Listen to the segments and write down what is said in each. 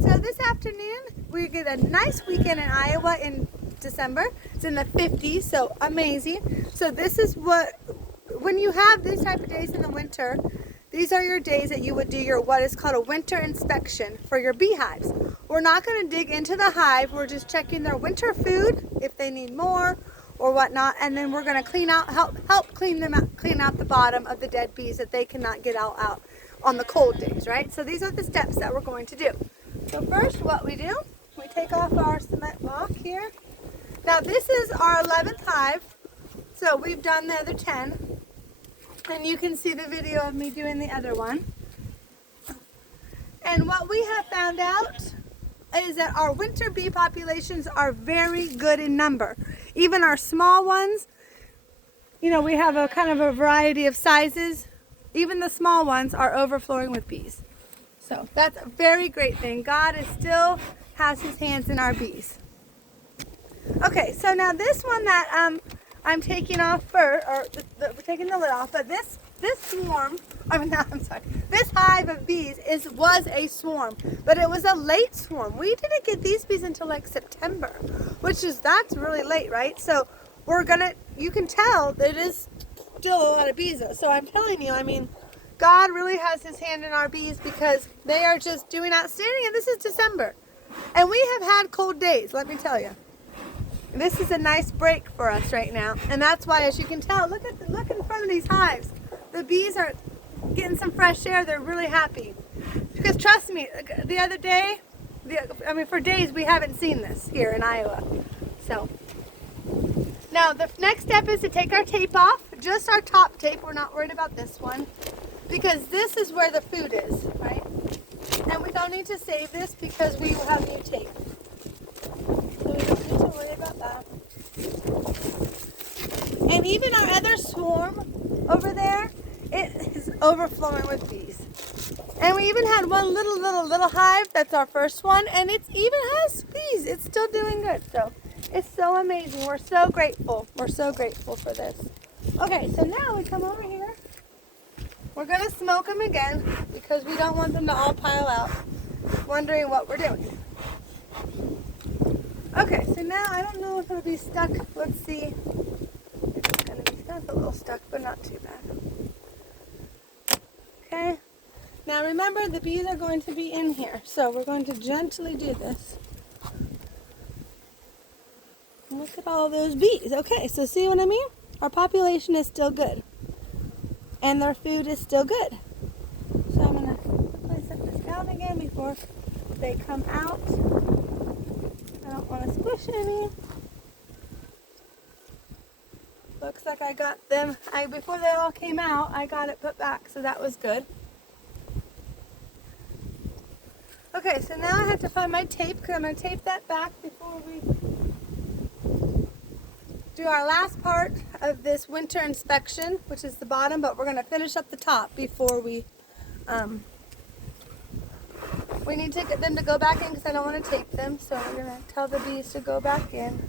So this afternoon we get a nice weekend in Iowa in December. It's in the 50s, so amazing. So this is when you have these type of days in the winter, these are your days that you would do your what is called a winter inspection for your beehives. We're not going to dig into the hive. We're just checking their winter food if they need more or whatnot, and then we're going to help clean out the bottom of the dead bees that they cannot get out on the cold days, right? So these are the steps that we're going to do. So first, what we do, we take off our cement block here. Now this is our 11th hive, so we've done the other 10, and you can see the video of me doing the other one. And what we have found out is that our winter bee populations are very good in number. Even our small ones, you know, we have a kind of a variety of sizes. Even the small ones are overflowing with bees. So that's a very great thing. God still has his hands in our bees. Okay, so now this one that I'm taking off first, or we're taking the lid off, but this swarm, this hive of bees was a swarm, but it was a late swarm. We didn't get these bees until like September, that's really late, right? So you can tell that it is still a lot of bees. So I'm telling you, I mean, God really has his hand in our bees because they are just doing outstanding, and this is December. And we have had cold days, let me tell you. This is a nice break for us right now, and that's why, as you can tell, look in front of these hives. The bees are getting some fresh air. They're really happy. Because trust me, the other day, for days we haven't seen this here in Iowa. So now the next step is to take our tape off, just our top tape. We're not worried about this one because this is where the food is, right? And we don't need to save this because we will have new tape. So we don't need to worry about that. And even our other swarm over there, it is overflowing with bees. And we even had one little hive, that's our first one, and it even has bees. It's still doing good. So it's so amazing. We're so grateful. We're so grateful for this. Okay, so now we come over here. We're going to smoke them again because we don't want them to all pile out, wondering what we're doing. Okay, so now I don't know if it'll be stuck. Let's see. It's going to be stuck, a little stuck, but not too bad. Okay. Now remember, the bees are going to be in here, so we're going to gently do this. Look at all those bees. Okay, so see what I mean? Our population is still good. And their food is still good. So I'm going to quickly set this down again before they come out. I don't want to squish any. Looks like I got them, before they all came out, I got it put back, so that was good. Okay, so now I have to find my tape because I'm going to tape that back before we do our last part of this winter inspection, which is the bottom, but we're going to finish up the top before we need to get them to go back in because I don't want to tape them, so we're going to tell the bees to go back in.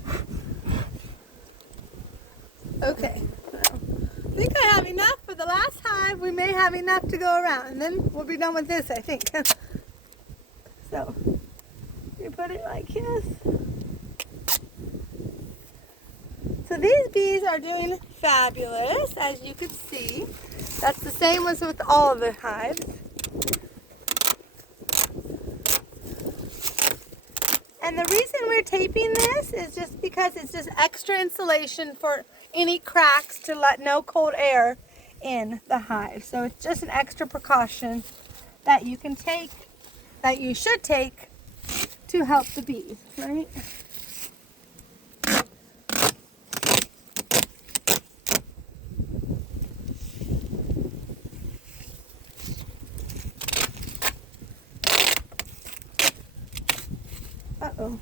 Okay, so I think I have enough for the last hive. We may have enough to go around, and then we'll be done with this, I think. So, you put it like this. So these bees are doing fabulous, as you can see. That's the same as with all of the hives. And the reason we're taping this is just because it's just extra insulation for any cracks to let no cold air in the hive. So it's just an extra precaution that you can take, that you should take to help the bees, right? Uh-oh.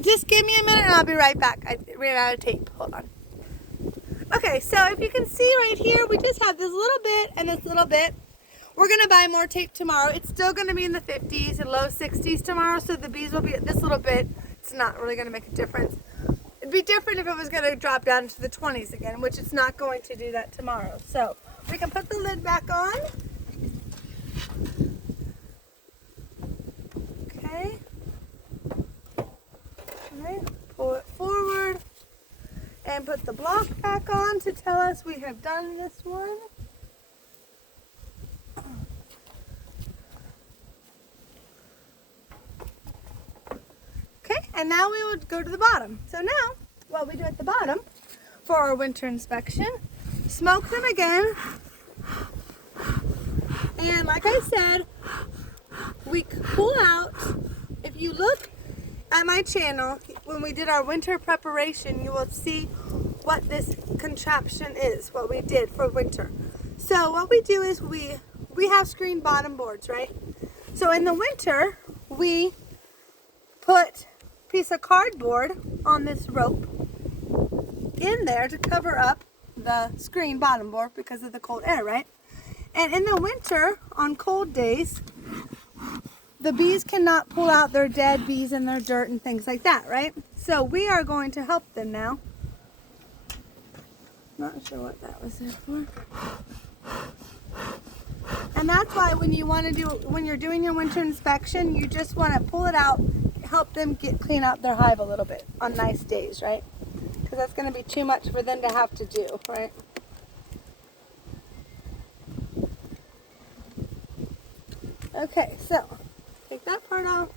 Just give me a minute and I'll be right back. I ran out of tape. Hold on. Okay, so if you can see right here, we just have this little bit and this little bit. We're going to buy more tape tomorrow. It's still going to be in the 50s and low 60s tomorrow, so the bees will be at this little bit. It's not really going to make a difference. It'd be different if it was going to drop down to the 20s again, which it's not going to do that tomorrow. So we can put the lid back on. Okay. Alright, pull it forward and put the block back on to tell us we have done this one. Okay, and now we would go to the bottom. So now, what we do at the bottom for our winter inspection, smoke them again. And like I said, we pull out, if you look at my channel, when we did our winter preparation, you will see what this contraption is, what we did for winter. So what we do is we have screen bottom boards, right? So in the winter, we put a piece of cardboard on this rope in there to cover up the screen bottom board because of the cold air, right? And in the winter, on cold days, the bees cannot pull out their dead bees and their dirt and things like that, right? So we are going to help them now. Not sure what that was there for. And that's why when you're doing your winter inspection, you just want to pull it out, help them clean out their hive a little bit on nice days, right? Because that's going to be too much for them to have to do, right? Okay, so take that part off.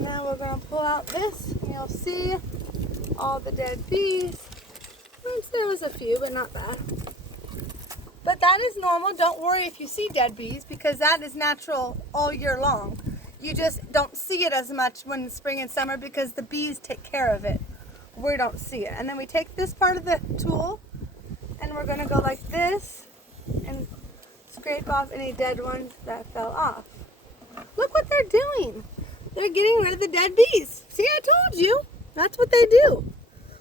Now we're going to pull out this, and you'll see all the dead bees. There was a few, but not bad. But that is normal. Don't worry if you see dead bees, because that is natural all year long. You just don't see it as much when it's spring and summer because the bees take care of it. We don't see it. And then we take this part of the tool, and we're going to go like this and scrape off any dead ones that fell off. Look what they're doing. They're getting rid of the dead bees. See, I told you. That's what they do.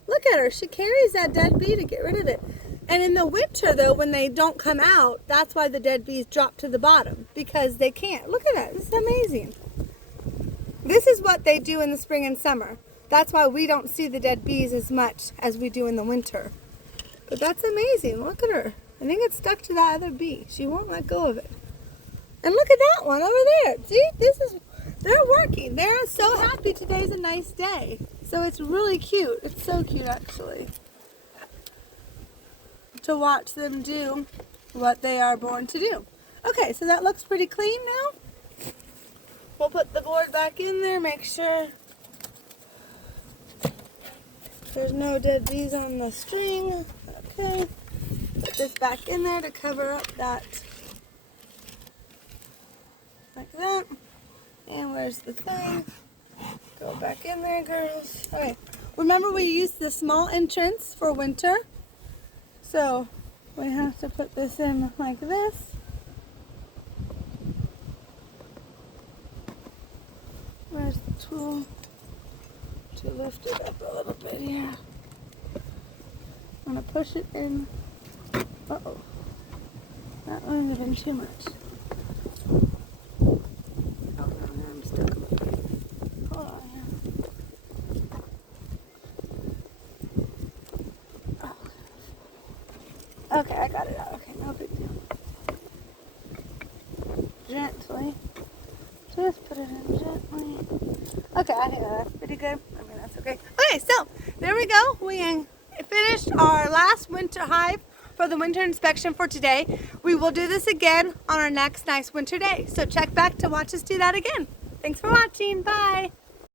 Look at her. She carries that dead bee to get rid of it. And in the winter, though, when they don't come out, that's why the dead bees drop to the bottom, because they can't. Look at that. This is amazing. This is what they do in the spring and summer. That's why we don't see the dead bees as much as we do in the winter. But that's amazing. Look at her. I think it's stuck to that other bee. She won't let go of it. And look at that one over there. See, they're working. They're so happy today's a nice day. So it's really cute. It's so cute, actually, to watch them do what they are born to do. Okay, so that looks pretty clean now. We'll put the board back in there, make sure there's no dead bees on the string. Okay, put this back in there to cover up that, like that. And where's the thing? Go back in there, girls. Okay, remember we used the small entrance for winter. So we have to put this in like this. Where's the tool to lift it up a little bit here? I'm going to push it in. Uh-oh. That might have been too much. Oh, no, I'm stuck. Hold on here. Oh. Okay, I got it out. Okay, no big deal. Gently. Just put it in gently. Okay, I think that's pretty good. I mean, that's okay. Okay, so there we go. We finished our last winter hive for the winter inspection for today. We will do this again on our next nice winter day. So check back to watch us do that again. Thanks for watching. Bye.